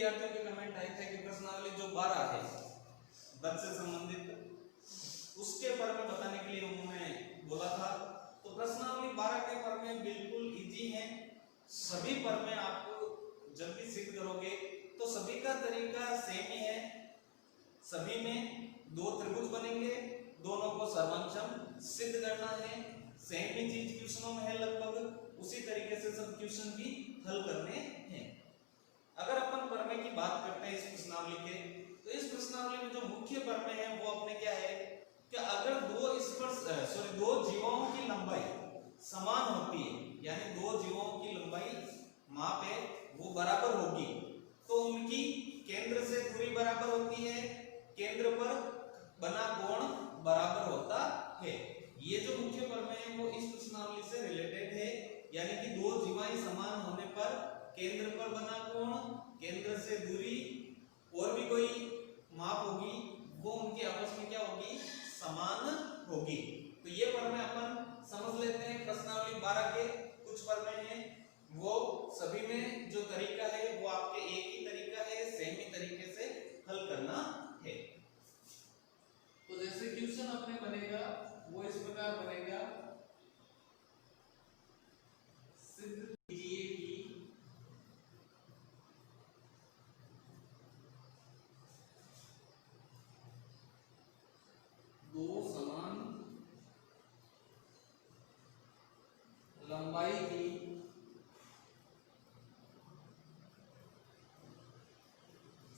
विद्यार्थियों के कमेंट आए थे कि प्रश्नावली जो 12 है गत से संबंधित उसके पर में बताने के लिए उन्होंने बोला था। तो प्रश्नावली 12 के पर में बिल्कुल इजी है, सभी पर में आपको जल्दी सिद्ध करोगे तो सभी का तरीका सेम ही है। सभी में दो त्रिभुज बनेंगे, दोनों को सर्वंक्षम सिद्ध करना है, सेम ही चीज क्वेश्चनों में है लगभग, उसी तरीके से सब क्वेश्चन भी हल करने हैं। अगर अपन प्रमेय की बात करते हैं इस प्रश्नावली के, तो इस प्रश्नावली में जो मुख्य प्रमेय है वो अपने क्या है कि अगर दो जीवों की लंबाई समान होती है, यानी दो जीवों की लंबाई माप है वो बराबर होगी, तो उनकी केंद्र से दूरी बराबर होती है, केंद्र पर बना कोण बराबर होता है। ये जो मुख्य प्रमेय है वो इस प्रश्नावली से रिलेटेड है, यानी कि दो जीवाएं समान होने पर केंद्र पर बना कोण, केंद्र से दूरी और भी कोई माप होगी वो उनके आपस में क्या होगी, समान होगी। तो ये प्रमेय अपन समझ लेते हैं। प्रश्नावली 12 के कुछ प्रमेय हैं, वो सभी में जो तरीका है वो आपके एक ही तरीका है, सेम ही तरीके से हल करना है। तो जैसे क्वेश्चन अपने बनेगा वो इस प्रकार बनेगा, सिद्ध कीजिए कि दो समान लंबाई की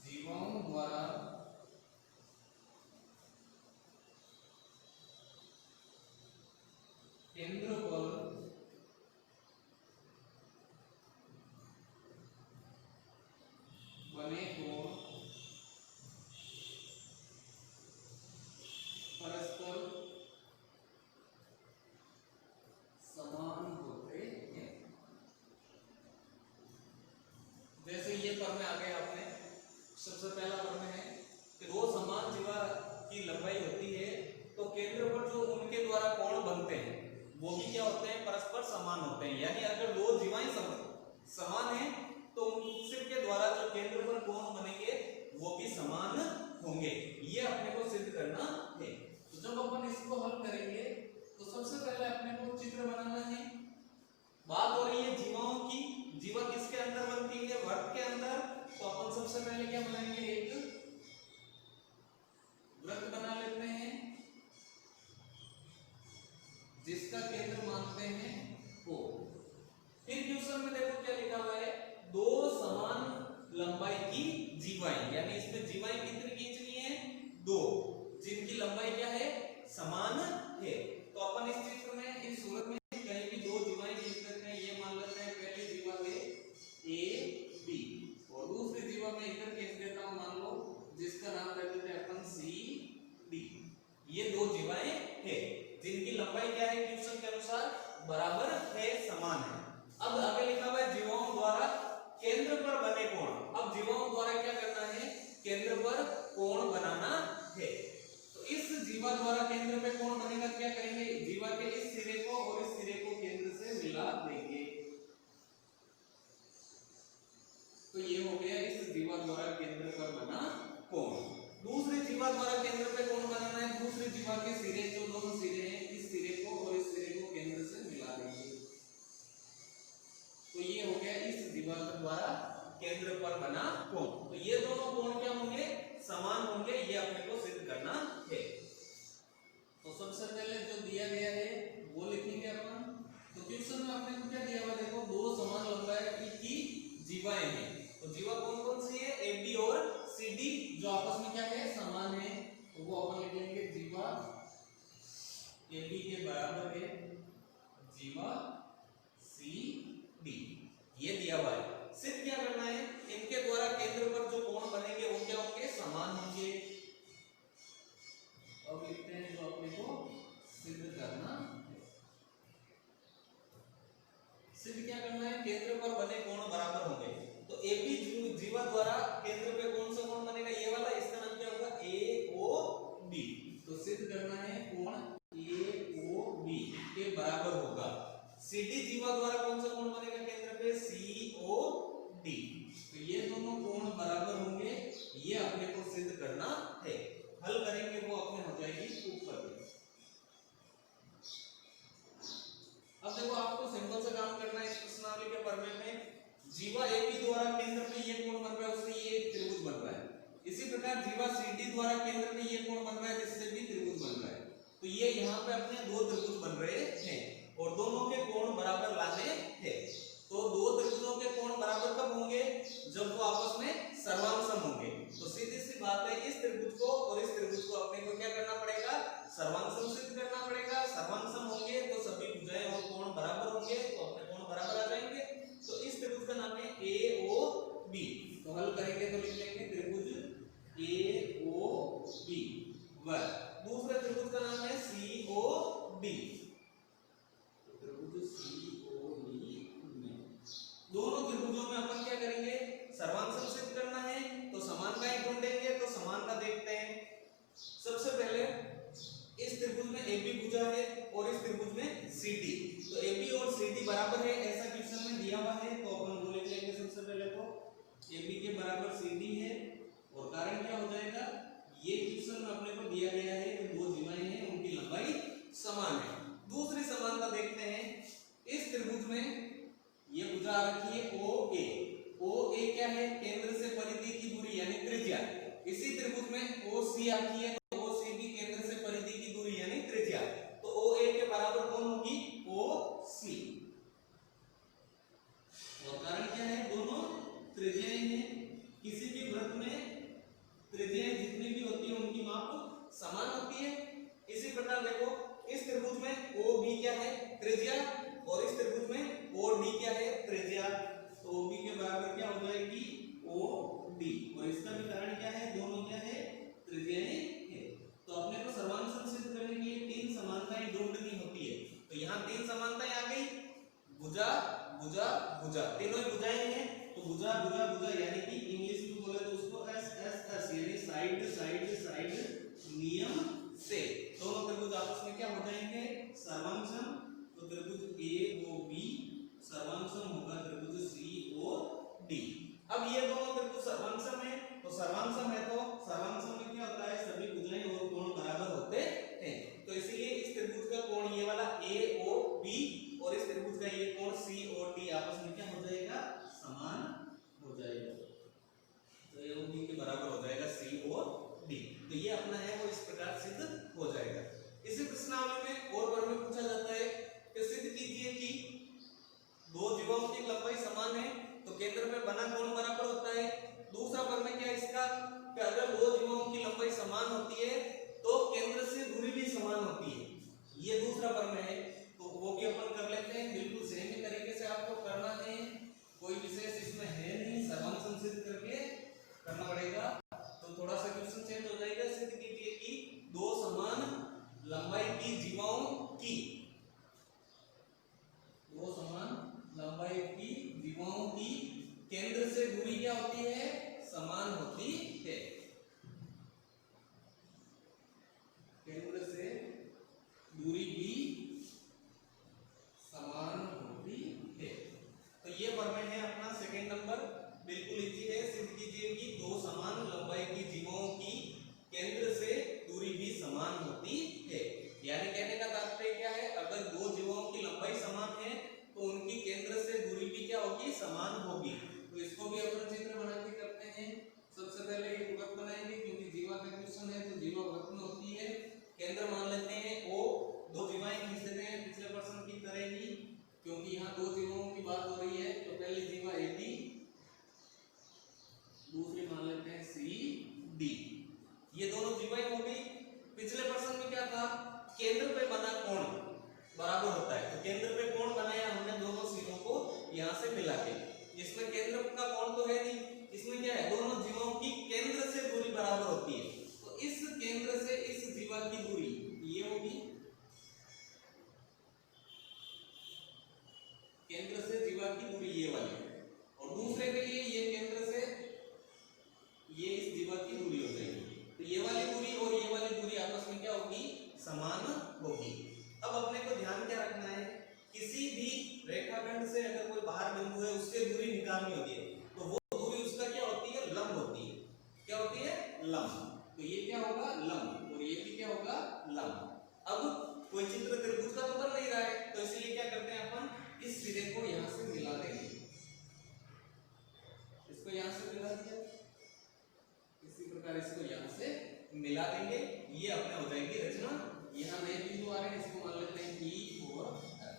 जीवाओं द्वारा केंद्र पर बने कोण परस्पर समान होते हैं। जैसे ये प्रमेय आ गया अपने, सबसे पहला प्रमेय है कि दो समान जीवा की लंबाई होती है तो केंद्र पर जो उनके द्वारा कोण बनते हैं वो भी क्या होते हैं, परस्पर समान होते हैं। यानी अगर दो जीवाएं समान हैं तो उनके द्वारा जो केंद्र पर कोण बनेंगे वो भी समान होंगे, ये अपने को सिद्ध करना है। तो जब अपन इसको हल करेंगे तो सबसे पहले अपने को चित्र बनाना है। बात हो रही है जीवाओं की, जीवा किसके अंदर बनती है, वृत्त के अंदर। तो अपन सबसे पहले क्या बनाएंगे, एक वृत्त बना लेते हैं जिसका केंद्र मानते हैं O। फिर क्वेश्चन में देखो क्या लिखा हुआ है, दो समान लंबाई की जीवाएं, यानी इसमें जीवाएं कितनी खींचनी है, दो, जिनकी लंबाई क्या है, समान है। तो अपन इस चित्र में इस सूरत में कहीं भी दो जीवाएं खींच लेते हैं। ये मान लेते हैं पहली जीवा है ए बी और दूसरी जीवा में इधर खींच देता हूं, मान लो जिसका नाम रख देते हैं अपन सी डी। ये दो जीवाएं है जिनकी लंबाई क्या है, क्वेश्चन के अनुसार बराबर है, समान है। अब आगे लिखा हुआ है जीवाओं द्वारा केंद्र पर बने कोण। अब जीवाओं द्वारा क्या करना है, केंद्र पर कोण बनाना है। तो इस जीवा द्वारा केंद्र पे कोण बनेगा, क्या करेंगे, जीवा के इस सिरे को और इस सिरे को केंद्र से मिला देंगे। तो ये हो गया इस जीवा द्वारा केंद्र पर बना कोण। दूसरी जीवा द्वारा केंद्र पे कोण बनाना है, दूसरी जीवा के सिरे, जो दोनों सिरे हैं, इस सिरे को और इस सिरे को केंद्र से मिला देंगे। तो ये हो गया इस जीवा द्वारा केंद्र पर बना कोण। तो ये दोनों कोण क्या होंगे, समान होंगे, ये अपने को सिद्ध करना है। तो सबसे पहले जो दिया गया है वो लिखेंगे अपन। तो क्वेश्चन में अपने को क्या दिया हुआ, देखो दो समान लंबाई की जीवाएं हैं। तो जीवा कौन कौन सी है, ए बी और सी डी, जो आपस में क्या है, समान है। तो वो अपन लिखेंगे जीवा ए बी के बराबर है जीवा सी डी, ये दिया हुआ है। सिर्फ क्या करना है, इनके द्वारा केंद्र पर जो कोण बनेंगे वो क्या होंगे, समान होंगे। अब लिखते हैं जो अपने को सिद्ध करना है। सिद्ध क्या करना है, केंद्र पर बने कोण बराबर होंगे। तो OC आती है तो OC भी केंद्र से परिधि की दूरी यानी त्रिज्या, तो OA के बराबर कौन होगी? OC। और कारण क्या है? दोनों त्रिज्याएं हैं। किसी भी वृत्त में त्रिज्याएं जितनी भी होती है उनकी माप समान होती है। इसी प्रकार देखो इस त्रिभुज में OB क्या है? त्रिज्या, और इस त्रिभुज में OD क्या है? त्रिज्या, तो OB के बराबर क्या हो जाएगी? OD। और इसका भी कारण क्या है? दोनों क्या है? त्रिज्याएं हैं। तो अपने को सर्वांग सिद्ध करने के लिए तीन समानताएं ढूंढनी होती है। तो यहाँ तीन समानताएं आ गई, भुजा भुजा भुजा, तीनों ही भुजाएं हैं, तो भुजा भुजा भुजा यानी कि इंग्लिश में बोले तो उसको एस एस एस यानी साइड साइड साइड नियम से दोनों त्रिभुज आपस में क्या हो जाएंगे? सर्वांगसम। तो त्रिभुज AOB सर्वांगसम होगा त्रिभुज COD। अब ये दोनों त्रिभुज सर्वांगसम है, तो सर्वांगसम है तो सर्वांगसम में क्या होता है? सभी भुजाएं और कोण बराबर होते हैं। तो इसलिए इस त्रिभुज का कोण ये वाला AOB और इस त्रिभुज का ये कोण COD आपस में क्या हो जाएगा? समान हो जाएगा। तो AOB के बराबर हो जाएगा COD। तो ये अपना है वो इस प्रकार सिद्ध हो जाएगा। इसी प्रश्नावली में और बार में पूछा जाता है कि सिद्ध कीजिए कि दो जीवाओं की लंबाई समान है तो केंद्र में बना कोण बराबर होता है। दूसरा प्रमेय क्या है इसका? कि अगर दो जीवाओं की लंबाई समान होती है तो केंद्र से दूरी भी समान होती है। ये दूसरा प्रमेय है, तो वो भी अपन कर लेते हैं। बिल्कुल सेम ही तरीके से आपको करना है, कोई विशेष इसमें है नहीं, सर्वांग सिद्ध करके करना पड़ेगा। तो थोड़ा सा क्वेश्चन चेंज हो जाएगा। सिद्ध कीजिए कि दो समान लंबाई की जीवाओं की, दो समान लंबाई की जीवाओं की केंद्र से दूरी क्या होती है? समान होती है। केंद्र से दूरी भी समान होती है। तो ये प्रमेय है अपना सेकंड नंबर, बिल्कुल इजी है। सिद्ध कीजिए कि दो समान लंबाई की जीवाओं की केंद्र से दूरी भी समान होती है। यानी कहने का तात्पर्य क्या है? अगर दो जीवाओं की लंबाई समान है तो उनकी केंद्र से दूरी भी क्या होगी? समान होगी। तो इसको भी अपन चित्र बना के करते हैं। सबसे पहले एक वृत्त बनाएंगे, क्योंकि जीवा का क्वेश्चन है तो जीवा वृत्त में होती है। केंद्र मान लेते हैं O, दो जीवाएं खींच लेते हैं पिछले प्रश्न की तरह ही, क्योंकि यहाँ दो जीवाओं की बात हो रही है। तो पहली जीवा AB, दूसरी मान लेते हैं CD। ये दोनों जीवाएं हो गई। पिछले प्रश्न में क्या था? केंद्र पे बना कोण बराबर होता है, तो केंद्र पे कोण बनाया हमने दोनों सिरों को यहाँ से मिला के। इसमें केंद्र का कोण तो है नहीं, इसमें क्या है? दोनों जीवाओं की केंद्र से दूरी बराबर होती है। तो इस केंद्र से इस जीवा की दूरी ये होगी, केंद्र से जीवा की दूरी ये वाली, और दूसरे के लिए ये केंद्र से ये इस जीवा की दूरी हो जाएगी। तो ये वाली दूरी और ये वाली दूरी आपस में क्या होगी? समान होगी। अब अपने को ध्यान क्या रखना है? किसी भी रेखाखंड से अगर कोई बाहर बिंदु है उससे दूरी निकालनी होती है, तो वो दूरी उसका क्या होती है? लंब होती है। क्या होती है? लंब। तो ये क्या होगा? लंब, और ये भी क्या होगा? लंब। अब कोई चित्र त्रिभुज का तो बन नहीं रहा है, तो इसलिए क्या करते हैं अपन? इस सिरे को यहाँ से मिला देंगे, इसको यहाँ से मिला दिया, इसी प्रकार इसको यहाँ से मिला देंगे। ये अपने हो जाएगी रचना। यहाँ नए बिंदु आ रहे हैं, इसको मान लेते हैं E और F।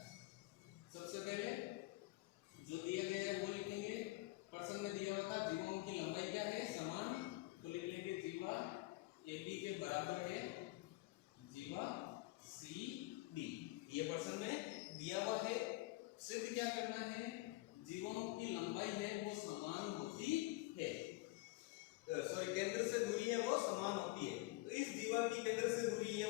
सबसे पहले जो दिया गया है वो लिखेंगे। प्रश्न में दिया हुआ था जीवाओं की लंबाई क्या है? समान, तो लिख लेंगे जीवा AB के बराबर है जीवा CD। ये प्रश्न में दिया हुआ है। सिद्ध क्या करना है? जीवाओं की लंबाई है वो समान होती है, सॉरी केंद्र से दूरी है वो समान होती है। तो इस जीवा की केंद्र से दूरी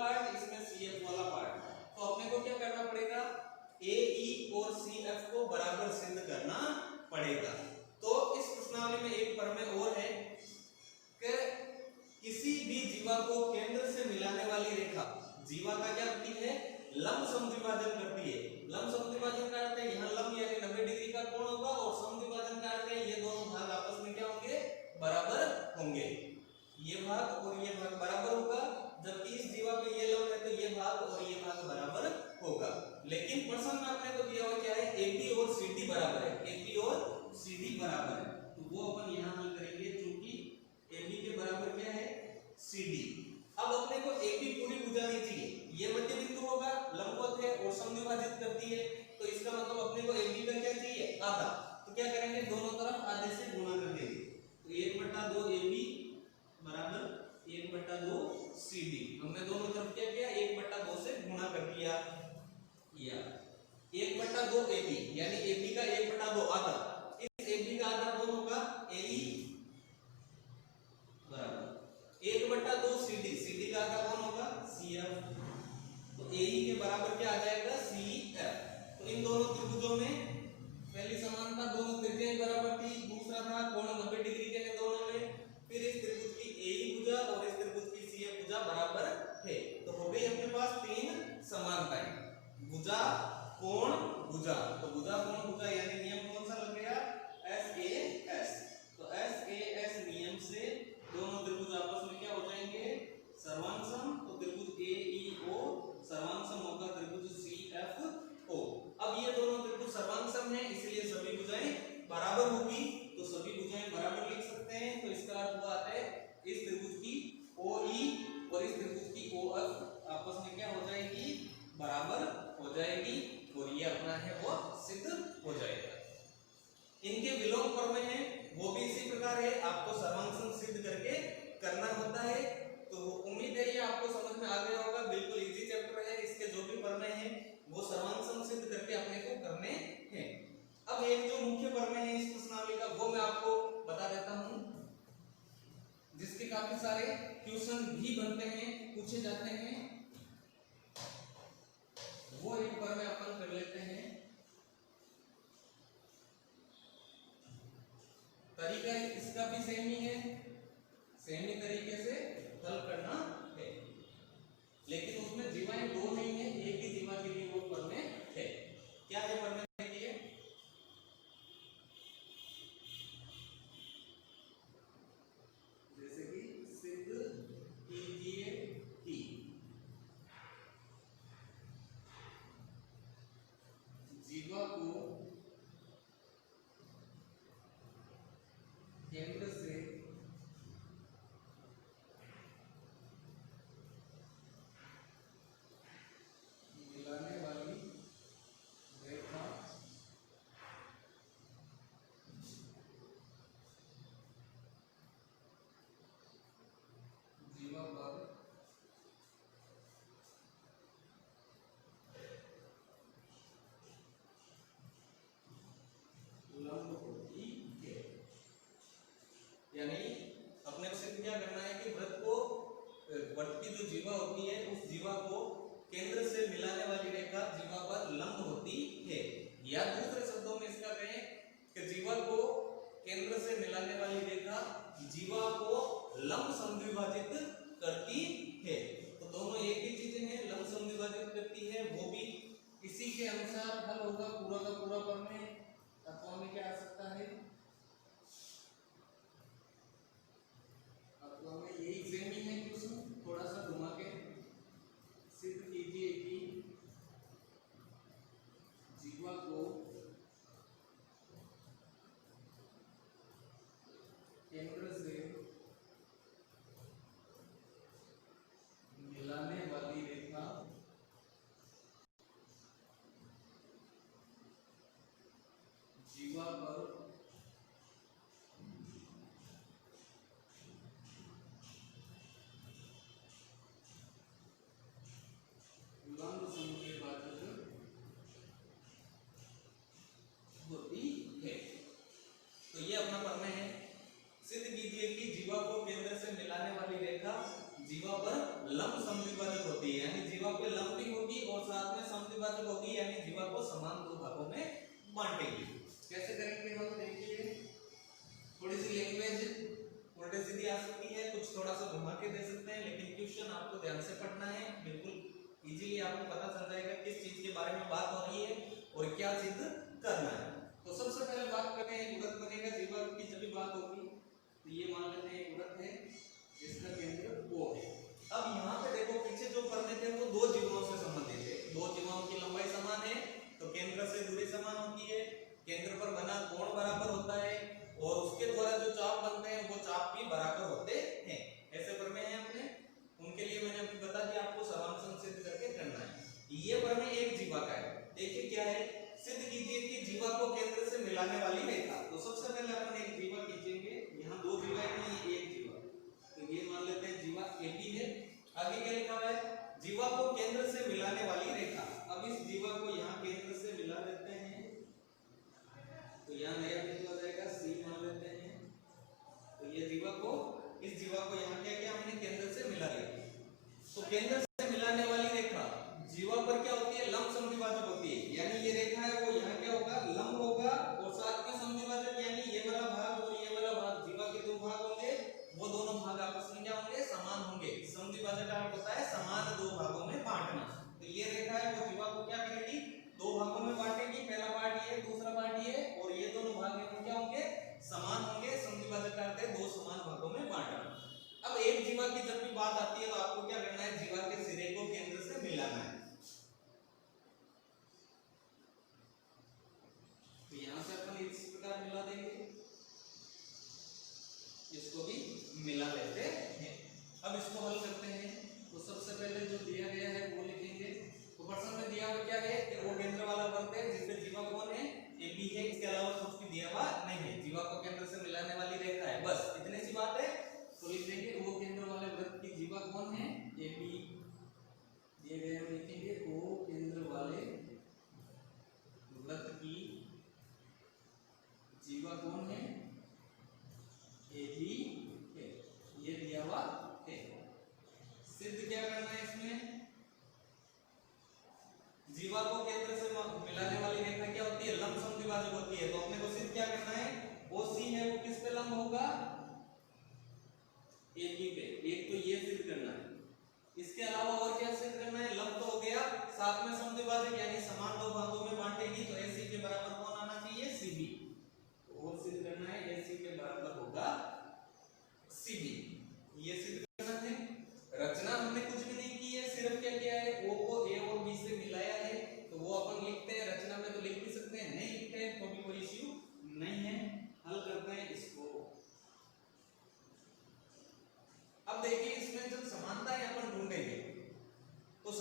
पार्ट, इसमें CF वाला पार्ट। तो अपने को क्या करना पड़ेगा, AE और CF को बराबर सिद्ध करना पड़ेगा। तो इस प्रश्नावली में एक प्रमेय और है कि किसी भी जीवा को केंद्र से मिलाने वाली रेखा, जीवा का क्या करती है, लंब समद्विभाजन करती है। लंब समद्विभाजन का अर्थ है यहाँ लंब यानी 90 डिग्री का कोण होगा, और समद्विभाजन का अर्थ है ये दोनों भाग आपस में क्या होंगे, बराबर होंगे। ये भाग और ये भाग बराबर होगा, जबकि इस जीवा पे ये लंब है तो ये भाग और ये भाग बराबर होगा। लेकिन प्रश्न में आपने को दिया हुआ क्या है, AB और CD बराबर है, AB और CD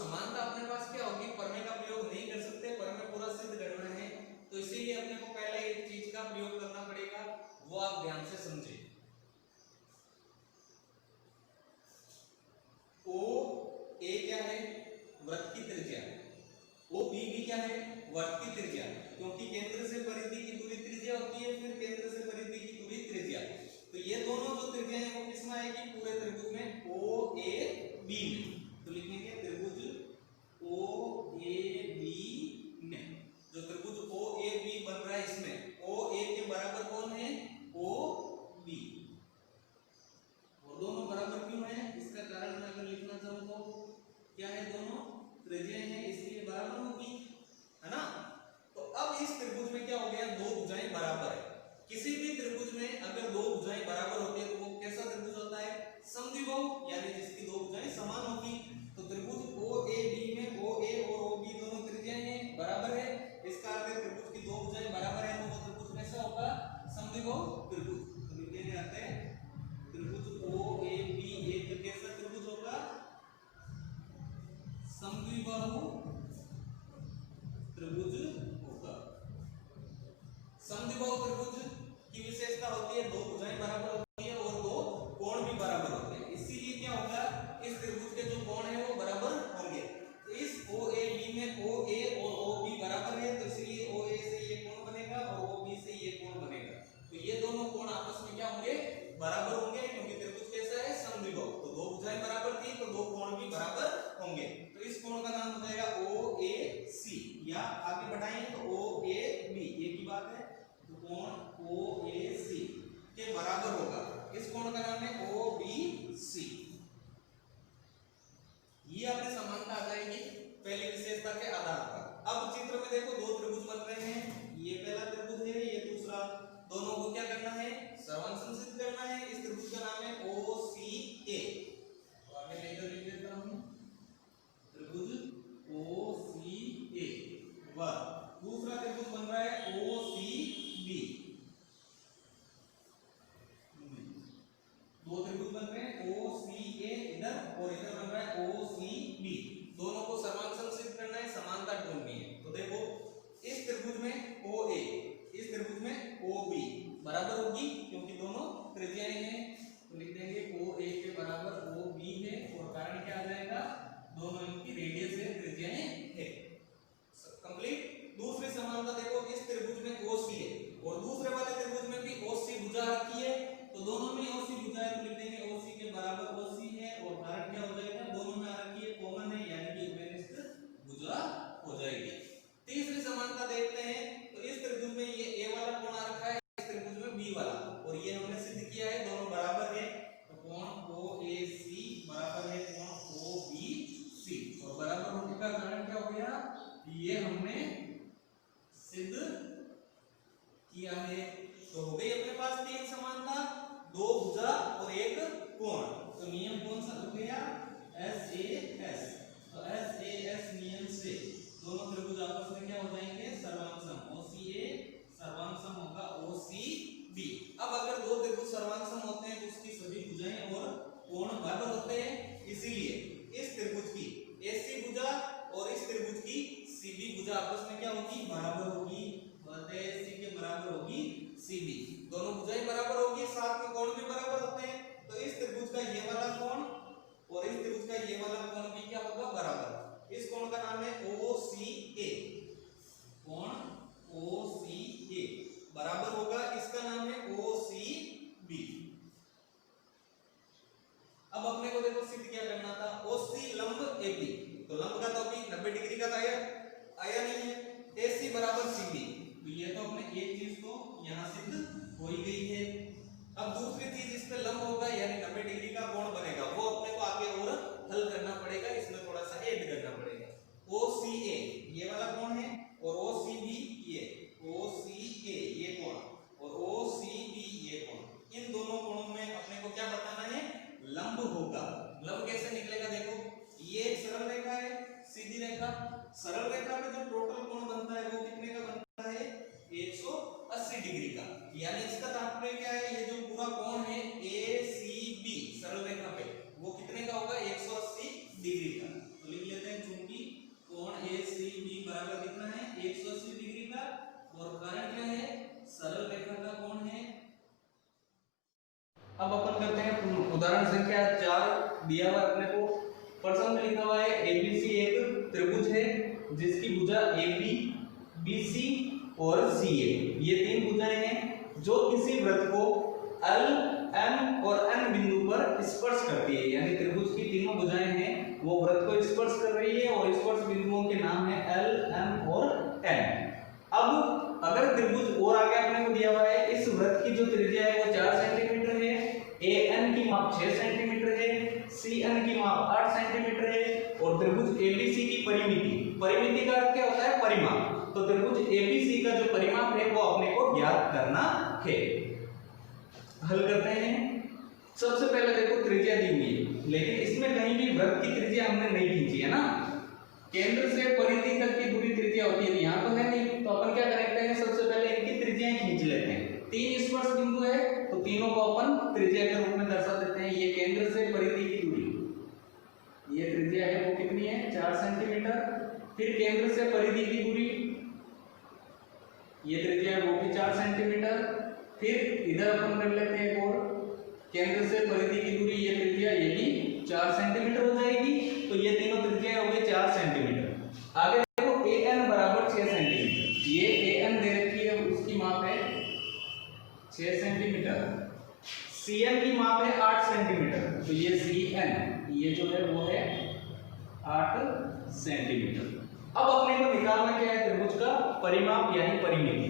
समानता अपने पास क्या होगी, प्रमेय का प्रयोग नहीं कर सकते, प्रमेय पूरा सिद्ध करना है, तो इसीलिए अपने को पहले एक चीज का प्रयोग करना पड़ेगा, वो आप ध्यान से समझे। ओ ए क्या है, वृत्त की त्रिज्या, ओ बी भी क्या है, वृत्त की त्रिज्या, क्योंकि केंद्र से परिधि की दूरी त्रिज्या होती है, फिर केंद्र से परिधि की दूरी त्रिज्या, तो ये दोनों जो त्रिज्या है वो किसमें आएगी, पूरे त्रिभुज में ओ ए बी में, तो लिखेंगे त्रिभुज ओ ए बी में, जो त्रिभुज ओ ए बी बन रहा है इसमें ओ ए के बराबर कौन है, ओ बी, और दोनों बराबर क्यों है, इसका कारण मैं अगर लिखना चाहूं तो क्या है, दोनों त्रिज्याएं हैं इसलिए बराबर होगी, है ना। तो अब इस त्रिभुज में क्या हो गया, दो भुजाएं बराबर है, किसी भी त्रिभुज में अगर दो भुजाएं बराबर होती है तो वो कैसा त्रिभुज होता है, समद्विबाहु, यानी जिसकी दो भुजाएं समान होगी, तो त्रिभुज ओ ए बी में ओ ए और ओ बी दोनों त्रिज्याएं हैं बराबर है, इसका अर्थ है त्रिभुज की दो भुजाएं बराबर है, तो वो त्रिभुज कैसा होगा, समद्विबाहु त्रिभुज, तो लिखने आते हैं त्रिभुज ओ ए बी एक कैसा त्रिभुज होगा, समद्विबाहु त्रिभुज होगा। समद्विबाहु त्रिभुज की विशेषता होती है दो भुजाएं बराबर होती है और दो कोण भी बराबर होते हैं, इसीलिए क्या होगा, इस त्रिभुज के जो कोण है वो बराबर होंगे, तो इस ओ ए बी में ओ ए और ओ बी बराबर है, तो इसलिए ओ ए से ये कोण बनेगा और ओ बी से ये कोण बनेगा, तो ये दोनों कोण आपस में क्या होंगे, बराबर होंगे, क्योंकि त्रिभुज कैसा है, समद्विबाहु, तो दो भुजाएं बराबर थी तो दो कोण भी बराबर होंगे, तो इस कोण का नाम हो जाएगा ओ ए सी, या आगे बढ़ाएं तो ओ ए बी, एक ही बात है, तो कोण ओ ए सी के बराबर होगा, इस कोण का नाम है ओ बी सी, ये आपने समानता आ जाएगी पहली विशेषता के आधार पर। अब चित्र में देखो दो त्रिभुज बन रहे हैं, ये पहला त्रिभुज है, ये दूसरा, दोनों को क्या करना है, सर्वांश सिद्ध करना है, इस त्रिभुज का नाम है ओ सी ए, तो आगे लेकर लिख देता हूं त्रिभुज ओ सी ए, दूसरा त्रिभुज बन रहा है ओ सी बी, दो त्रिभुज बन रहे हैं ओ सी ए इधर और इधर बन रहा है ओ सी बी, दोनों को समांतर सिद्ध करना है, समानता ढूंढनी है, तो देखो इस त्रिभुज में ओ ए, इस त्रिभुज में ओ बी बराबर होगी, क्योंकि दोनों त्रिज्याएं हैं, तो लिख देंगे ओ ए के बराबर ओ बी है, और कारण क्या आ जाएगा, दोनों इनकी रेडियस है, त्रिज्याएं है, कंप्लीट। दूसरी समानता देखो, इस त्रिभुज में ओ सी है और दूसरे वाले त्रिभुज में भी ओ सी भुजा रखी है, तो दोनों में ओ सी भुजा है, तो लिख देंगे ओ सी के बराबर ओ सी है, और कारण क्या हो जाएगा, दोनों में आ रखी है, कॉमन है, यानी कि उभयनिष्ठ भुजा हो जाएगी। तीसरी समानता देखते हैं, तो इस त्रिभुज में ये ए वाला कोण आ रखा है, इस त्रिभुज में बी वाला, और ये हमने सिद्ध किया है दोनों बराबर है, तो कोण ओ ए सी बराबर है कोण ओ बी सी, और बराबर होने का कारण क्या हो गया, ये हमने सिद्ध किया है, तो हो गई अपने पास तीन समानता, दो भुजा और एक कोण, तो नियम कौन सा हो गया, एस ए एस, तो एस ए एस नियम से दोनों त्रिभुज आपस में क्या हो जाएंगे, सर्वांशम, ओ सी ए सर्वांशम होगा ओ सी बी। अब अगर दो त्रिभुज सर्वांशम होते हैं तो उसकी सभी भुजाएं और कोण बराबर होते हैं, इसीलिए इस त्रिभुज की एसी भुजा और इस त्रिभुज की सीबी भुजा आपस में क्या होगी, बराबर होगी, सी के बराबर होगी सीबी, दोनों भुजाएं बराबर होगी, साथ में कोण भी बराबर होते हैं, तो इस त्रिभुज का ये वाला कोण और इस त्रिभुज का ये वाला कोण भी क्या होगा, बराबर, इस कोण का नाम है ओ सी ए, कोण ओ सी ए बराबर होगा, इसका नाम है ओ सी बी। अब अपने को देखो सिद्ध क्या करना था, ओ सी लंब ए बी, तो लंब का तो अभी 90 डिग्री का आया नहीं है, एसी बराबर सीबी, तो ये तो अपने एक चीज तो यहां सिद्ध हो ही गई है। अब दूसरी चीज इस पे लंब होगा, यानी 90 डिग्री का कोण बनेगा, वो अपने को आगे और हल करना पड़ेगा, इसमें थोड़ा सा ऐड करना पड़ेगा, ओ सी ए ये वाला कोण है, और ओ सी बी ये, ओ सी ए ये कोण और ओ सी बी ये कोण, इन दोनों कोणों में अपने को क्या बताना है, लंब होगा। लंब कैसे निकलेगा, देखो ये एक सरल रेखा है, सीधी रेखा, सरल रेखा में जो टोटल कोण बनता है वो कितने का बनता है, 180 डिग्री का, यानी इसका तात्पर्य क्या है, ये जो पूरा कोण है ए सी बी सरल रेखा पे वो कितने का होगा, 180 डिग्री का, तो लिख लेते हैं, चूंकि ABC और CA, ये 3 भुजाएं हैं जो किसी वृत्त को L, M और N बिंदु पर स्पर्श करती है। यानी त्रिभुज की तीनों भुजाएं हैं वो वृत्त को स्पर्श कर रही है और स्पर्श बिंदुओं के नाम है L, M और N। अब अगर त्रिभुज और आगे अपने को दिया हुआ है, इस वृत्त की जो त्रिज्या है वो 4 सेंटीमीटर है, AN की माप 6 सेंटीमीटर है, CN की माप 8 सेंटीमीटर है और त्रिभुज ABC की परिमिति का अर्थ क्या होता है? परिमाप। तो त्रिभुज ABC का जो परिमाप है वो अपने को ज्ञात करना है। हल करते हैं। सबसे पहले देखो त्रिज्या दी हुई है, लेकिन इसमें कहीं भी वृत्त की त्रिज्या हमने नहीं खींची है ना। केंद्र से परिधि तक की दूरी त्रिज्या होती है, यहाँ तो है नहीं, तो अपन क्या करते हैं, सबसे पहले इनकी त्रिज्याएं खींच लेते हैं। 3 स्पर्श बिंदु है तो तीनों को अपन त्रिज्या के रूप में दर्शा देते हैं। ये केंद्र से परिधि की दूरी, ये त्रिज्या है वो कितनी है? 4 सेंटीमीटर। फिर केंद्र से परिधि की दूरी, ये त्रिज्या है वो भी 4 सेंटीमीटर। फिर इधर अपन कर लेते हैं और केंद्र से परिधि की दूरी, ये त्रिज्या ये भी 4 सेंटीमीटर हो जाएगी। तो ये तीनों त्रिज्याएं हो गई 4 सेंटीमीटर। आगे देखो AN बराबर 6 सेंटीमीटर, ये AN दे रखी है उसकी माप है 6 सेंटीमीटर। CN की माप है 8 सेंटीमीटर, तो ये CN ये जो है वो है 8 सेंटीमीटर। अब अपने को निकालना क्या है? त्रिभुज का परिमाप यानी परिमिति।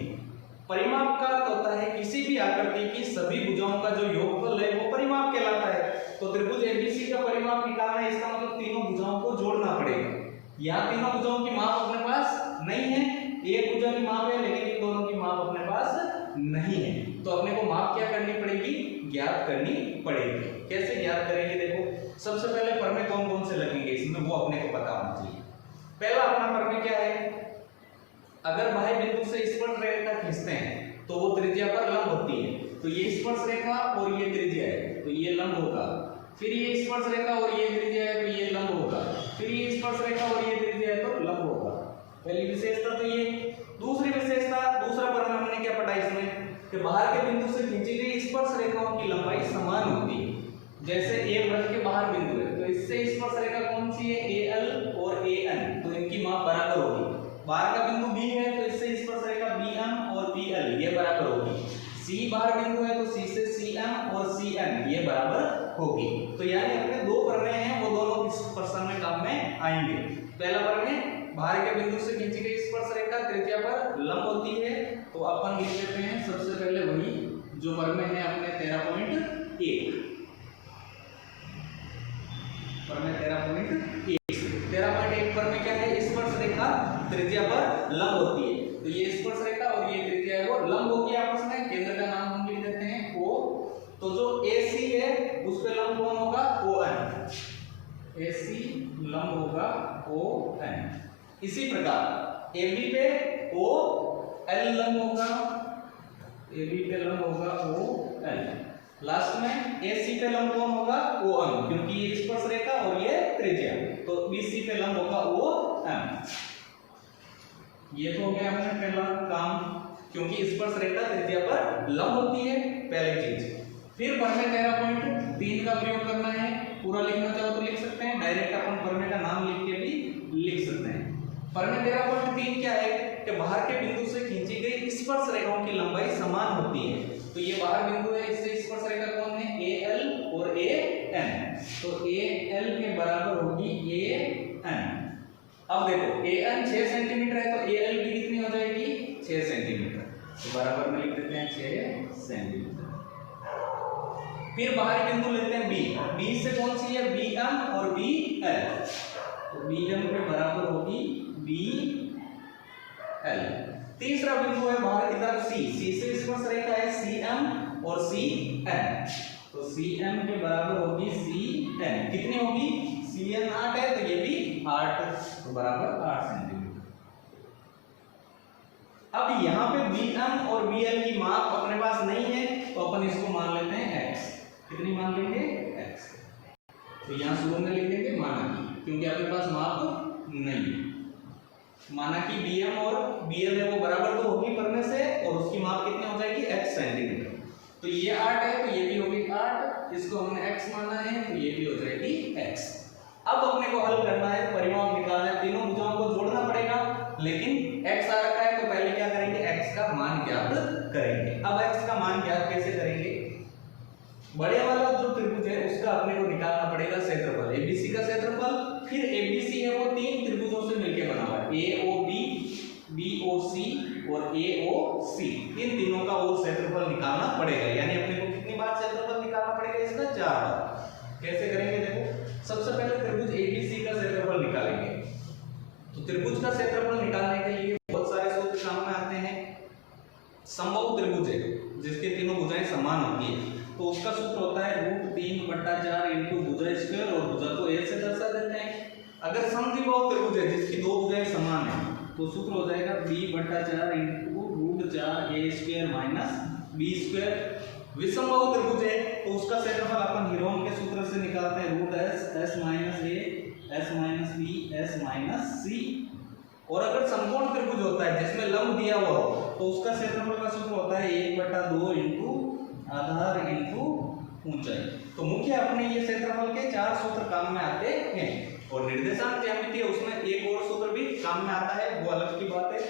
परिमाप का अर्थ होता है किसी भी आकृति की सभी भुजाओं का जो योगफल है वो परिमाप कहलाता है। तो त्रिभुज ABC का परिमाप निकालना है, इसका मतलब तीनों भुजाओं को जोड़ना पड़ेगा। यहाँ तीनों भुजाओं की माप अपने पास नहीं है, एक भुजा की माप है लेकिन इन दोनों की माप अपने पास नहीं है। तो अपने को माप क्या करनी पड़ेगी? ज्ञात करनी पड़ेगी। कैसे ज्ञात करेंगे? देखो सबसे पहले परमे कौन कौन से लगेंगे इसमें वो अपने को पता होना चाहिए। पहला अपना परमे क्या है? अगर बाह्य बिंदु से स्पर्श रेखा खींचते हैं तो वो त्रिज्या पर लंब होती है। तो ये स्पर्श रेखा और ये त्रिज्या है तो ये लंब होगा। फिर ये स्पर्श रेखा और ये त्रिज्या है तो ये लंब होगा। फिर ये स्पर्श रेखा और ये त्रिज्या है तो लंब होगा। पहली विशेषता तो ये। दूसरी विशेषता, दूसरा परमे हमने क्या पढ़ा इसमें कि बाहर के बिंदु से खींची गई स्पर्श रेखाओं की लंबाई समान होती है। जैसे एक वृत्त के बाहर बिंदु है तो इससे स्पर्श रेखा कौन सी है? AL और AN, तो इनकी माप बराबर होगी। बाहर का बिंदु B है तो इससे स्पर्श रेखा BM और BL ये बराबर होगी। C बाहर बिंदु है तो C से CM और CN ये बराबर होगी। तो यानी अपने दो परमे हैं वो दोनों इस प्रश्न में काम में आएंगे। पहला परमे बाहर के बिंदु से खींची गई स्पर्श रेखा त्रिज्या पर लंब होती है, तो अपन लिख लेते हैं सबसे पहले वही जो परमे है अपने 13.1, परमे 13.1 परमे क्या है? स्पर्श रेखा त्रिज्या पर लंब होती है। तो ये स्पर्श रेखा और ये त्रिज्या है वो लंब होगी आपस में। केंद्र का नाम हम लिख देते हैं O। तो जो AC है उस पे लंब कौन होगा? ON। AC लंब होगा ON। इसी प्रकार AB पे OL लंब होगा, AB पे लंब होगा OL। लास्ट में AC पे लंब कौन होगा? OM, क्योंकि ये स्पर्श रेखा और ये त्रिज्या, तो BC पे लंब होगा OM। ये तो हो गया अपना पहला काम, क्योंकि स्पर्श रेखा त्रिज्या पर लंब होती है, पहली चीज। फिर परमे 13.3 का प्रयोग करना है। पूरा लिखना चाहो तो लिख सकते हैं, डायरेक्ट अपन परमे का नाम लिख के भी लिख सकते हैं। परमे 13.3 क्या है कि बाहर के बिंदु से खींची गई स्पर्श रेखाओं की लंबाई समान होती है। तो ये बाहर बिंदु है, इससे स्पर्श रेखा कौन है? AL और AN। तो AL के बराबर होगी AN। अब देखो AN 6 सेंटीमीटर है तो AL की कितनी हो जाएगी? 6 सेंटीमीटर। तो बराबर में लिख देते हैं 6 सेंटीमीटर। फिर बाहरी बिंदु लेते हैं B से कौन सी है? BM और BL। तो BM के बराबर होगी BL। तीसरा बिंदु है बाहर की तरफ C से स्पर्श रेखा है CM और CN। तो CM के बराबर होगी CN। कितनी होगी? CN 8 है तो ये भी 8, तो बराबर 8 सेंटीमीटर। अब यहाँ पे BM और BL की माप अपने पास नहीं है तो अपन इसको मान लेते हैं X। कितनी मान लेंगे? X। तो यहाँ शुरू में लिख देंगे माना की, क्योंकि अपने पास माप नहीं है। माना कि BM और BL है वो बराबर तो होगी परमे से, और उसकी माप कितनी हो जाएगी? X centimetre. तो ये 8 है तो ये भी होगी 8, इसको हमने X माना है तो ये भी हो जाएगी X। अब अपने को हल करना है, परिमाप निकालना है, तीनों भुजाओं को जोड़ना पड़ेगा, लेकिन X आ रखा है तो पहले बड़े वाला जो त्रिभुज है उसका अपने को निकालना पड़ेगा क्षेत्रफल, एबीसी का क्षेत्रफल। फिर एबीसी है वो तीन त्रिभुजों से मिलकर बना हुआ है, एओबी, बीओसी और एओसी। इन तीनों का वो क्षेत्रफल निकालना पड़ेगा, यानी अपने को कितनी बार क्षेत्रफल निकालना पड़ेगा इसका? 4 बार। कैसे करेंगे देखो, सबसे पहले त्रिभुज एबीसी का क्षेत्रफल निकालेंगे। तो त्रिभुज का क्षेत्रफल निकालने के लिए बहुत सारे सूत्र काम में आते हैं। समबाहु त्रिभुज है जिसके तीनों भुजाएं समान होती है, तो उसका सूत्र होता है √3/4 इनटू भुजा स्क्वायर, और भुजा को a से दर्शा देते हैं। अगर समद्विबाहु त्रिभुज है जिसकी दो भुजाएं समान है, तो सूत्र हो जाएगा b/4 इनटू √4a² - b²। विषमबाहु त्रिभुज है तो उसका क्षेत्रफल अपन हीरोन के सूत्र से निकालते हैं, √s, s - a, s - b, s - c। और अगर समकोण त्रिभुज होता है जिसमें लंब दिया हुआ हो, तो उसका क्षेत्रफल का सूत्र होता है 1/2 इनटू आधार इनटू ऊंचाई। तो मुख्य अपने ये क्षेत्रफल के 4 सूत्र काम में आते हैं। और निर्देशांक ज्यामिति है उसमें एक और सूत्र भी काम में आता है, वो अलग की बात है।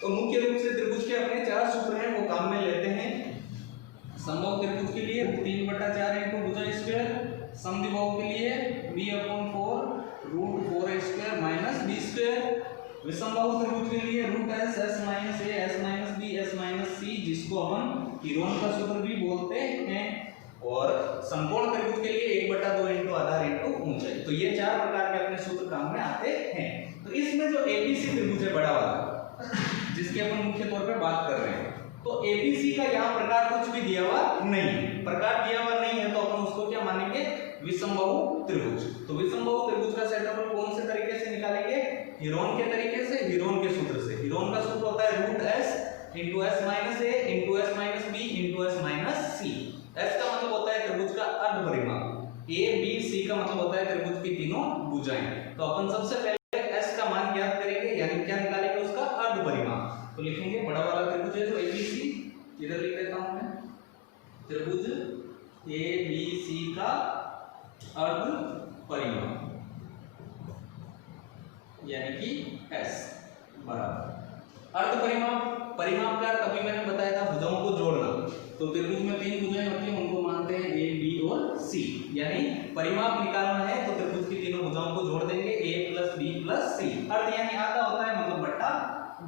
तो मुख्य रूप से त्रिभुज के अपने 4 सूत्र हैं वो काम में लेते हैं। समबाहु त्रिभुज के लिए 3/4 इनटू भुजा स्क्वायर, समद्विबाहु के लिए b/4 √4a² - b²। विषमबाहु त्रिभुज के लिए √s, s - a, s - b, s - c, जिसको अपन हीरोन का सूत्र भी बोलते हैं। और समकोण त्रिभुज के लिए 1/2 इनटू आधार इनटू ऊंचाई। तो ये 4 प्रकार के अपने सूत्र काम में आते हैं। तो इसमें जो एबीसी त्रिभुज है बड़ा वाला, जिसकी अपन मुख्य तौर पे बात कर रहे हैं, तो एबीसी का यहाँ प्रकार कुछ भी दिया हुआ नहीं है। प्रकार दिया हुआ नहीं है तो अपन उसको क्या मानेंगे? विषमबाहु त्रिभुज। तो विषमबाहु त्रिभुज का क्षेत्रफल कौन से तरीके से निकालेंगे? हीरोन के तरीके से, हीरोन के सूत्र से। हीरोन का सूत्र होता है √s into s - a into s - b into s - c। s का मतलब होता है त्रिभुज का अर्धपरिमाप, a b c का मतलब होता है त्रिभुज की तीनों भुजाएं। तो अपन सबसे पहले s का मान ज्ञात करेंगे, यानी क्या निकालेंगे? उसका अर्धपरिमाप। तो लिखेंगे बड़ा वाला त्रिभुज है जो एबीसी, इधर लिख देता हूं मैं, त्रिभुज एबीसी का अर्धपरिमाप यानी कि s बराबर अर्धपरिमाप। परिमाप का तभी मैंने बताया था भुजाओं को जोड़ना। तो त्रिभुज में 3 भुजाएं होती हैं, उनको मानते हैं a, b और c। यानी परिमाप निकालना है तो त्रिभुज की तीनों भुजाओं को जोड़ देंगे, a + b + c। अर्ध यानी आधा होता है, मतलब बट्टा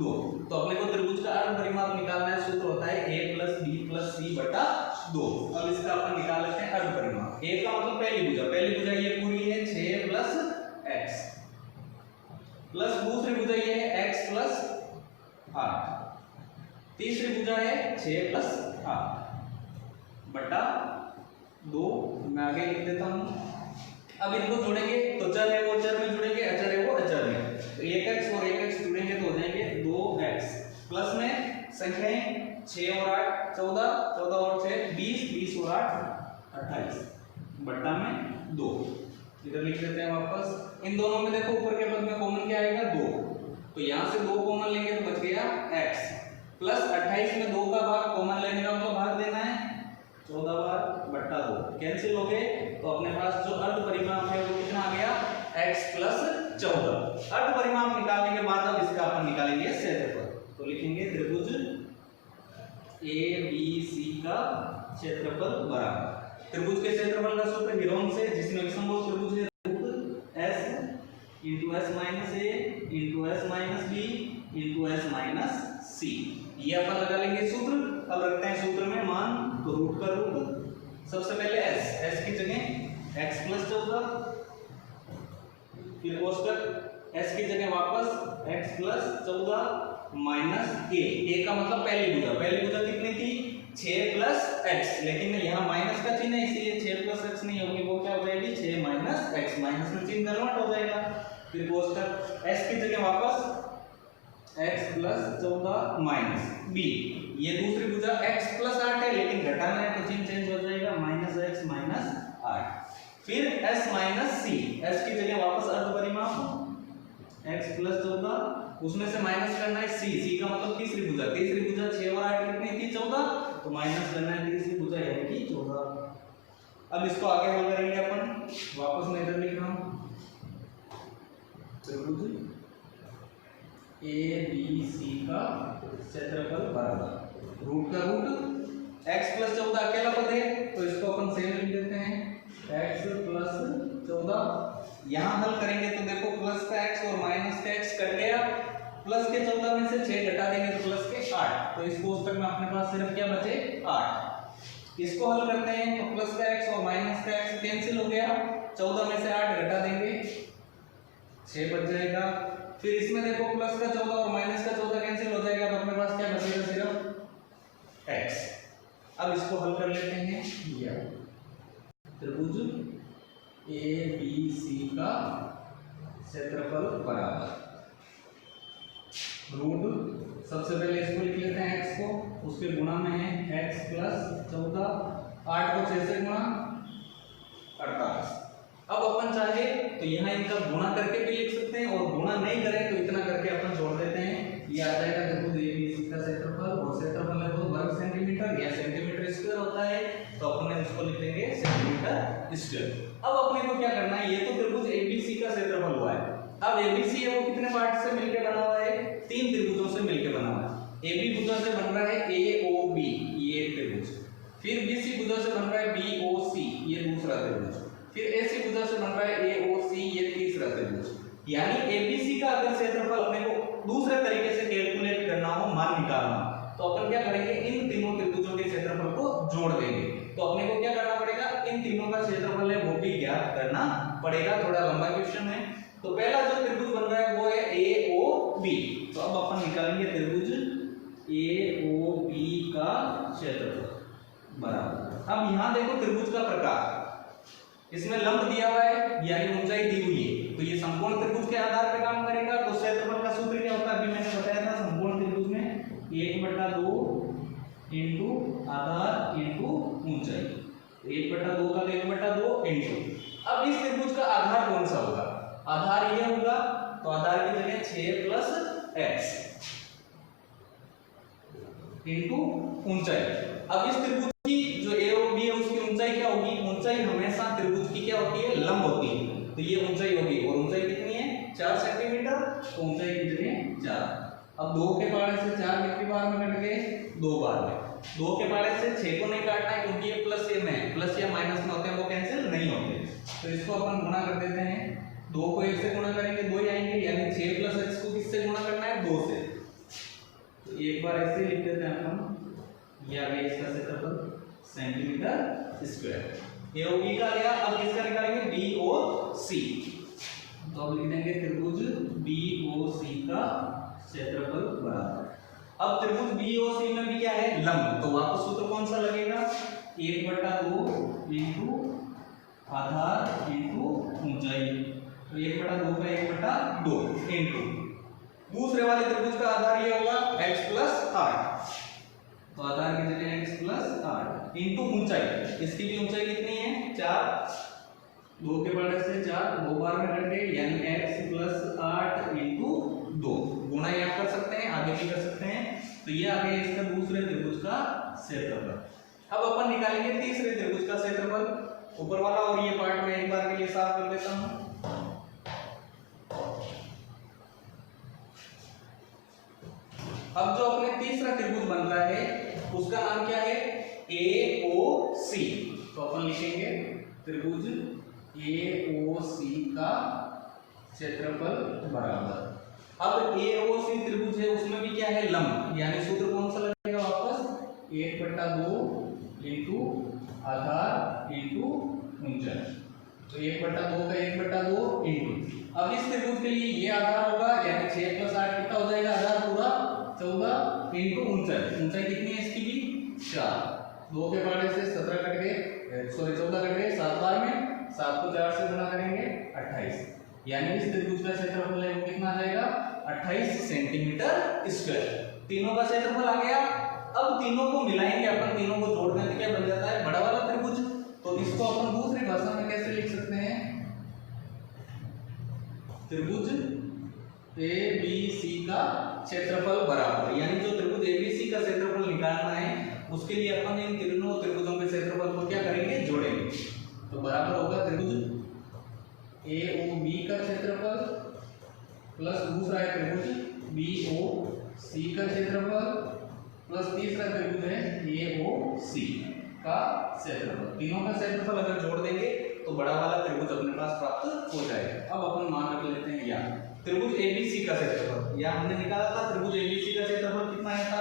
2। तो अपने को त्रिभुज का अर्ध परिमाप निकालना है, सूत्र होता है a + b + c/2। अब इसका अपन निकाल लेते हैं अर्ध परिमाप। a का मतलब पहली भुजा ये पूरी है 6 + x, प्लस दूसरी भुजा ये है x + 8, तीसरी भुजा है 6 + 8 बटा 2। मैं आगे लिख देता हूं। अब इनको जोड़ेंगे तो चर है वो चर में जुड़ेंगे, अचर है वो अचर में। तो 1x और 1x जुड़ेंगे तो हो जाएंगे 2x, प्लस में संख्याएं 6 और 8 14, 14 और 6 20, 20 और 8 28 बट्टा में 2। इधर लिख देते हैं वापस। इन दोनों में देखो ऊपर के पद में कॉमन क्या आएगा? 2। तो यहां से 2 कॉमन लेंगे तो बच गया x, प्लस 28 में 2 का भाग कॉमन लेने का मतलब भाग देना है 14 बार बट्टा 2। कैंसिल हो गए तो अपने पास जो अर्ध परिमाप है वो कितना आ गया? x + 14। अर्ध परिमाप निकालने के बाद अब इसका अपन निकालेंगे क्षेत्रफल। तो लिखेंगे त्रिभुज ABC का क्षेत्रफल बराबर त्रिभुज के क्षेत्रफल का सूत्र हीरोन से, जिसमें विषमबाहु त्रिभुज है s into s - a into s - b into s - c। ये अपन लगा लेंगे सूत्र। अब रखते हैं सूत्र में मान, तो रूट का रूट। सबसे पहले s की जगह x + 14, फिर कोष्टक s की जगह वापस x + 14 - a का मतलब पहली भुजा कितनी थी? 6 + x, लेकिन यहाँ माइनस का चिन्ह है इसलिए 6 + x नहीं होगी, वो क्या हो जाएगी? 6 - x, माइनस में चिन्ह कन्वर्ट हो जाएगा। फिर कोष्टक s की जगह वापस x + 14 - b। ये दूसरी भुजा x + 8 है, लेकिन घटाना है तो चिन्ह चेंज हो जाएगा -x - 8। फिर s - c, s की जगह वापस अर्धपरिमाप x + 14, उसमें से माइनस करना है c का मतलब तीसरी भुजा 6 और 8 कितनी थी? 14, तो माइनस करना है तीसरी भुजा यानी कि 14। अब इसको आगे हल करेंगे अपन। वापस मैं इधर लिख रहा हूं त्रिभुज ABC का क्षेत्रफल बराबर रूट का रूट x प्लस 14 अकेला पद है तो इसको अपन सेम लिख देते हैं x प्लस 14। यहाँ हल करेंगे तो देखो प्लस का x और माइनस का x कट गया, प्लस के 14 में से 6 घटा देंगे तो प्लस के 8, तो इस कोष्टक में अपने पास सिर्फ क्या बचे 8। इसको हल करते हैं तो प्लस का x और माइनस का x कैंसिल हो गया, 14 में से 8 घटा देंगे 6 बच जाएगा। फिर इसमें देखो प्लस का 14 और माइनस का 14 कैंसिल हो जाएगा तो अपने पास क्या बचेगा सिर्फ x। अब इसको हल कर लेते हैं। यह त्रिभुज ABC का क्षेत्रफल बराबर रूट, सबसे पहले इसको लिख लेते हैं x को, उसके गुणा में है x प्लस 14, 8 को 6 से गुणा 48। अब अपन चाहे तो यहाँ इनका गुणा करके भी लिख सकते हैं और गुणा नहीं करें तो इतना करके अपन जोड़ देते हैं, ये आ जाएगा त्रिभुज ABC का क्षेत्रफल, और क्षेत्रफल है तो वर्ग सेंटीमीटर या सेंटीमीटर स्क्वायर होता है तो अपन इसको लिख देंगे सेंटीमीटर स्क्वायर। अब अपने को क्या करना है, ये तो त्रिभुज ABC का क्षेत्रफल हुआ है। अब ABC है वो कितने पार्ट से मिलकर बना हुआ है, 3 त्रिभुजों से मिलकर बना हुआ है। AB भुजा से बन रहा है AOB ये एक त्रिभुज, फिर BC भुजा से बन रहा है BOC ये दूसरा त्रिभुज, फिर AC भुजा से बन रहा है AOC ये तीसरा त्रिभुज। यानी ABC का अगर क्षेत्रफल अपने को दूसरे तरीके से कैलकुलेट करना हो, मान निकालना, तो अपन क्या करेंगे, इन तीनों त्रिभुजों के क्षेत्रफल को जोड़ देंगे। तो अपने को क्या करना पड़ेगा, इन तीनों का क्षेत्रफल है वो भी ज्ञात करना पड़ेगा, थोड़ा लंबा क्वेश्चन है। तो पहला जो त्रिभुज बन रहा है वो है AOB, तो अब अपन निकालेंगे त्रिभुज AOB का क्षेत्रफल बराबर। अब यहाँ देखो त्रिभुज का प्रकार, इसमें लंब दिया हुआ है यानी ऊंचाई दी हुई है, तो ये संपूर्ण त्रिभुज के आधार पर काम करेगा। तो क्षेत्रफल का सूत्र क्या होता है, अभी मैंने बताया था, संपूर्ण त्रिभुज में 1/2 इंटू आधार इंटू ऊंचाई, 1/2 का 1/2 इंटू। अब इस त्रिभुज का आधार कौन सा होगा, आधार ये होगा, तो आधार की जगह 6 प्लस x इंटू ऊंचाई। अब इस त्रिभुज की जो AOB है उसकी ऊंचाई क्या होगी, ऊंचाई हमेशा त्रिभुज की क्या होती है, लंब होती है, तो ये ऊंचाई होगी, और ऊंचाई कितनी है 4 सेंटीमीटर, तो ऊंचाई कितनी है 4। अब 2 के पहाड़े से 4 कितनी बार में कट गए, 2 बार में। 2 के पहाड़े से 6 को नहीं काटना है क्योंकि ये प्लस ये में प्लस या माइनस में होते हैं, वो कैंसिल नहीं होते, तो इसको अपन गुणा कर देते हैं। 2 को 1 से गुणा करेंगे 2 ही आएंगे, यानी 6 प्लस x को किससे गुणा करना है, 2 से। तो एक बार ऐसे लिख देते हैं अपन, ये आ गया इसका क्षेत्रफल सेंटीमीटर स्क्वायर। AOB का गया, अब किसका निकालेंगे, BOC, तो अब लिख देंगे त्रिभुज BOC का क्षेत्रफल बराबर। अब त्रिभुज BOC में भी क्या है, लंब, तो वापस सूत्र कौन सा लगेगा, 1/2 इंटू आधार इंटू ऊंचाई, तो 1/2 का 1/2 इंटू दूसरे वाले त्रिभुज का आधार ये होगा x प्लस 8, तो आधार की जगह x प्लस 8 इंटू ऊंचाई, इसकी भी ऊंचाई कितनी है 4, 2 के पहाड़े से 4 2 बार में कट गए, यानी x प्लस 8 इंटू 2, गुणा ये आप कर सकते हैं, आगे भी कर सकते हैं, तो ये आ गया इसका दूसरे त्रिभुज का क्षेत्रफल। अब अपन निकालेंगे तीसरे त्रिभुज का क्षेत्रफल, ऊपर वाला, और ये पार्ट में एक बार के लिए साफ कर देता हूं। अब जो अपने तीसरा त्रिभुज बन रहा है उसका नाम क्या है, AOC, तो अपन लिखेंगे त्रिभुज AOC का क्षेत्रफल बराबर। अब AOC त्रिभुज है उसमें भी क्या है, लंब, यानी सूत्र कौन सा लगेगा, वापस 1/2 इंटू आधार इंटू ऊंचाई, तो 1/2 का 1/2 इंटू। अब इस त्रिभुज के लिए ये आधार होगा, यानी 6 प्लस 8 कितना हो जाएगा, आधार पूरा 14 इंटू ऊंचाई, ऊंचाई कितनी है इसकी भी 4, 2 के पहाड़े से 17 कट गए, सॉरी 14 कट गए 7 बार में, 7 को 4 से गुणा करेंगे 28, यानी इस त्रिभुज का क्षेत्रफल है वो कितना आ जाएगा 28 सेंटीमीटर स्क्वायर। तीनों का क्षेत्रफल आ गया। अब तीनों को मिलाएंगे अपन, तीनों को जोड़ दें तो क्या बन जाता है, बड़ा वाला त्रिभुज। तो इसको अपन दूसरी भाषा में कैसे लिख सकते हैं, त्रिभुज ABC का क्षेत्रफल बराबर, यानी जो त्रिभुज ABC का क्षेत्रफल निकालना है उसके लिए अपन इन तीनों त्रिभुजों के क्षेत्रफल को क्या करेंगे, जोड़ेंगे, तो बराबर होगा त्रिभुज AOB का क्षेत्रफल प्लस दूसरा है त्रिभुज BOC का क्षेत्रफल प्लस तीसरा त्रिभुज है AOC का क्षेत्रफल। तीनों का क्षेत्रफल अगर जोड़ देंगे तो बड़ा वाला त्रिभुज अपने पास प्राप्त हो जाएगा। अब अपन मान रख लेते हैं या त्रिभुज ABC का क्षेत्रफल, या हमने निकाला था त्रिभुज ABC का क्षेत्रफल कितना आया था,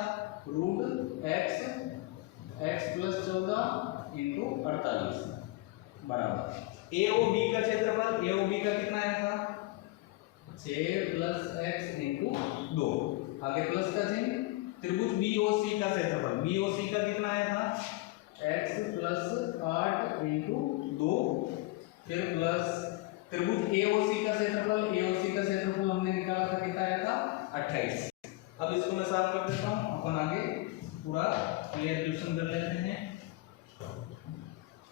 x प्लस 14 इंटू 48 बराबर AOB का क्षेत्रफल, AOB का कितना आया था 6 प्लस x इंटू 2, आगे प्लस का चिन्ह। त्रिभुज BOC का क्षेत्रफल, BOC का कितना आया था x प्लस 8 इंटू 2, फिर प्लस त्रिभुज AOC का क्षेत्रफल, AOC का क्षेत्रफल हमने निकाला था कितना आया था 28। अब इसको मैं साफ कर देता हूं, अपन आगे पूरा क्लियर कर लेते हैं।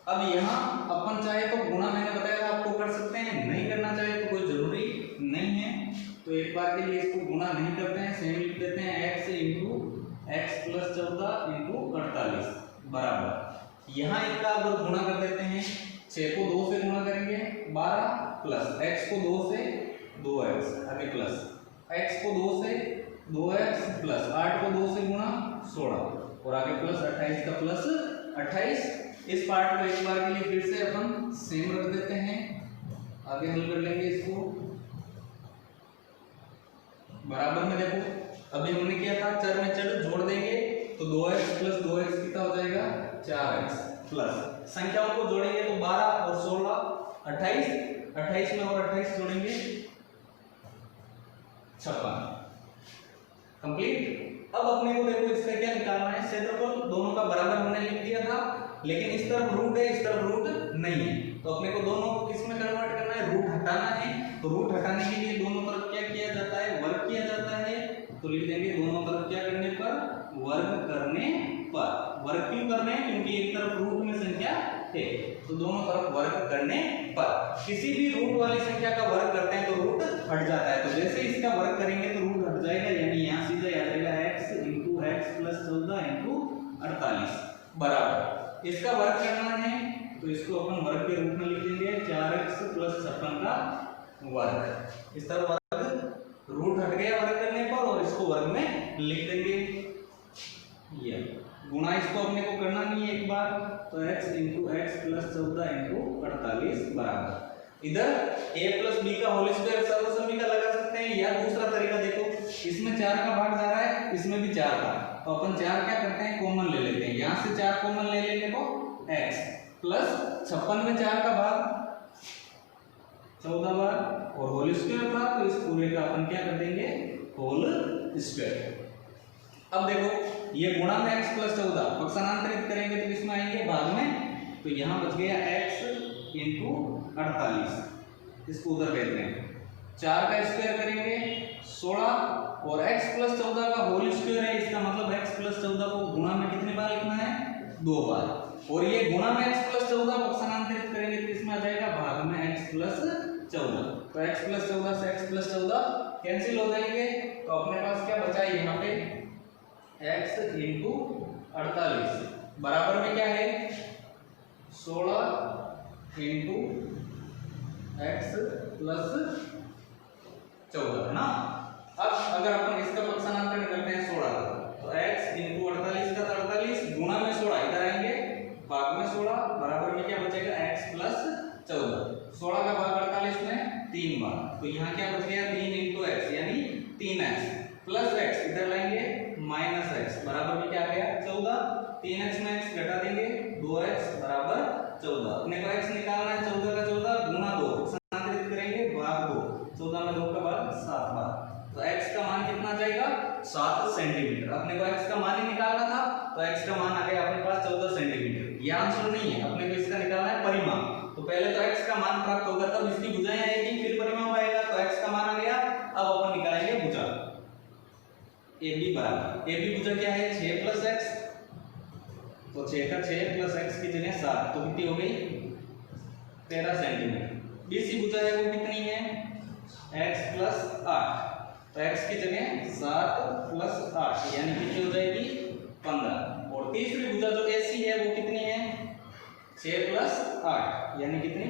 अब यहाँ अपन चाहे तो गुणा, मैंने बताया आपको कर सकते हैं, नहीं करना चाहे तो कोई जरूरी नहीं है। तो एक बार के लिए इसको गुणा नहीं करते हैं, सेम लिख देते हैं x into x plus 14 into 48 बराबर, यहाँ इनका अगर गुणा कर देते हैं, 6 को 2 से गुणा करेंगे 12 प्लस x को 2 से 2x, आगे प्लस x को 2 से 2x प्लस 8 को 2 से गुणा 16 और आगे प्लस 28 का प्लस 28। इस पार्ट को एक बार के लिए फिर से अपन सेम रख देते हैं, आगे हल कर लेंगे इसको बराबर में। देखो अभी हमने किया था चर में चर जोड़ देंगे तो 2x प्लस 2x कितना हो जाएगा 4x, प्लस संख्याओं को जोड़ेंगे तो 12 और 16 28, 28 में और 28 जोड़ेंगे 56 कंप्लीट। अब अपने को देखो इसका क्या निकालना है, क्षेत्रफल दोनों का बराबर हमने लिख दिया था, लेकिन इस तरफ रूट है इस तरफ रूट नहीं है, तो अपने को दोनों को किस में कन्वर्ट करना है, रूट हटाना है। तो रूट हटाने के लिए दोनों तरफ क्या किया जाता है, वर्ग किया जाता है। तो लिख देंगे दोनों तरफ क्या करने पर, वर्ग करने पर। वर्ग क्यों करने हैं, क्योंकि एक तरफ रूट में संख्या है, तो दोनों तरफ वर्ग करने पर। किसी भी रूट वाली संख्या का वर्ग करते हैं तो रूट हट जाता है, तो जैसे इसका वर्ग करेंगे तो रूट हट जाएगा, यानी यहाँ सीधा आ जाएगा x into x plus 14 into 48 बराबर। इसका वर्ग करना है तो इसको अपन वर्ग के रूप में लिख देंगे 4x प्लस 56 का वर्ग। इस तरह वर्ग रूट हट गया वर्ग करने पर, और इसको वर्ग में लिख देंगे। ये गुणा इसको अपने को करना नहीं है एक बार, तो x into x plus 14 into 48 बराबर। इधर a प्लस b का होल स्क्वायर सर्वसम्मी का लगा सकते हैं, या दूसरा तरीका देखो, इसमें 4 का भाग जा रहा है, इसमें भी 4 का, तो अपन 4 क्या करते हैं कॉमन ले लेते हैं, यहाँ से 4 कॉमन ले लेंगे तो x प्लस 56 में 4 का भाग 14 बार और होल स्क्वायर था, तो इस पूरे का अपन क्या कर देंगे होल स्क्वायर। अब देखो ये गुणा में x प्लस 14 पक्षांतरित करेंगे तो किसमें आएंगे भाग में, तो यहाँ बच गया x इंटू 48, इसको उधर भेज देंगे, 4 का स्क्वायर करेंगे 16 और x प्लस 14 का होल स्क्वायर है, इसका मतलब x प्लस 14 को गुणा में कितने बार लिखना है 2 बार, और ये गुणा में x प्लस 14 पक्षांतरित करेंगे तो इसमें आ जाएगा भाग में x प्लस 14, तो x प्लस 14 से x प्लस 14 कैंसिल हो जाएंगे, तो अपने पास क्या बचा है यहाँ पे x इंटू 48 बराबर में क्या है 16 इंटू x प्लस 14 है ना। अब अगर अपन इसका पक्षांतरण करते हैं 16 तो x इंटू 48 का 48 गुणा में 16 इधर आएंगे भाग में 16 बराबर में क्या बचेगा x प्लस 14, 16 का भाग 48 में 3 बार, तो यहाँ क्या बच गया 3 इंटू x यानी 3x प्लस x इधर लाएंगे माइनस x बराबर में क्या आ गया 14, 3x में x घटा देंगे 2x बराबर 14। अपने को x निकालना है 14 का 14 गुना 2 स्थानांतरित करेंगे भाग 2, 14 में 2 का भाग 7 बार, तो x का मान कितना आ जाएगा 7 सेंटीमीटर। अपने को x का मान ही निकालना था, तो x का मान आ गया अपने पास 14 सेंटीमीटर। यह आंसर नहीं है, अपने को इसका निकालना है परिमाण, तो पहले तो x का मान प्राप्त होगा तब इसकी भुजाएं आएगी, फिर परिमाण आएगा, तो x का मान आ गया। अब अपन निकालेंगे भुजा AB बराबर, AB भुजा क्या है 6 प्लस x, तो 6 का 6 प्लस x की जगह 7, तो कितनी हो गई 13 सेंटीमीटर। BC भुजा है वो कितनी है x प्लस 8, तो x की जगह 7 प्लस 8 यानी कितनी हो जाएगी 15, और तीसरी भुजा जो AC है वो कितनी है 6 प्लस 8 यानी कितनी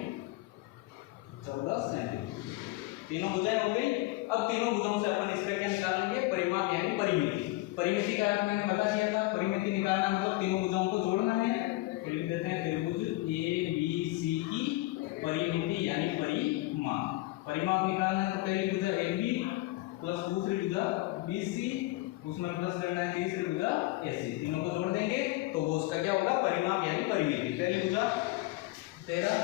14 सेंटीमीटर। तीनों भुजाएं हो गई। अब तीनों भुजाओं से अपन इसका क्या निकालेंगे परिमाप यानी परिमिति। परिमिति का अर्थ मैंने बता दिया था, भुजा BC, उसमें प्लस करना है तीसरी भुजा AC, तीनों को जोड़ देंगे तो वो उसका क्या होगा, परिमाप यानी परिमिति। पहली भुजा 13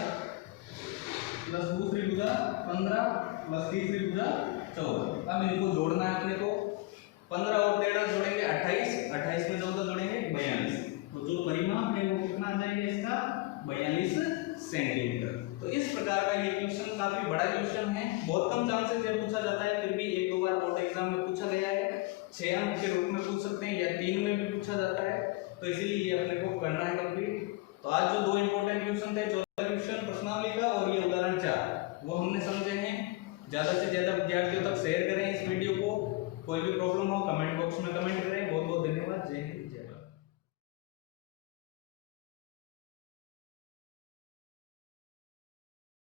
प्लस दूसरी भुजा 15 प्लस तीसरी भुजा 14। अब इनको जोड़ना है अपने को, 15 और 13 जोड़ेंगे 28, 28 में 14 जोड़ेंगे 42। तो जो परिमाप है वो कितना आ जाएगा इसका, 42 सेंटीमीटर। तो इस प्रकार का ये क्वेश्चन काफी बड़ा क्वेश्चन है, बहुत कम चांसेस ये पूछा जाता है, फिर भी एक दो बार बोर्ड एग्जाम में पूछा गया है। 6 अंक के रूप में पूछ सकते हैं या 3 में भी पूछा जाता है, तो इसीलिए ये अपने को करना है कंप्लीट। तो आज जो दो इंपॉर्टेंट क्वेश्चन थे, चौथा क्वेश्चन प्रश्नावली का और ये उदाहरण 4, वो हमने समझे हैं। ज्यादा से ज्यादा विद्यार्थियों तक शेयर करें इस वीडियो को। कोई भी प्रॉब्लम हो कमेंट बॉक्स में कमेंट करें।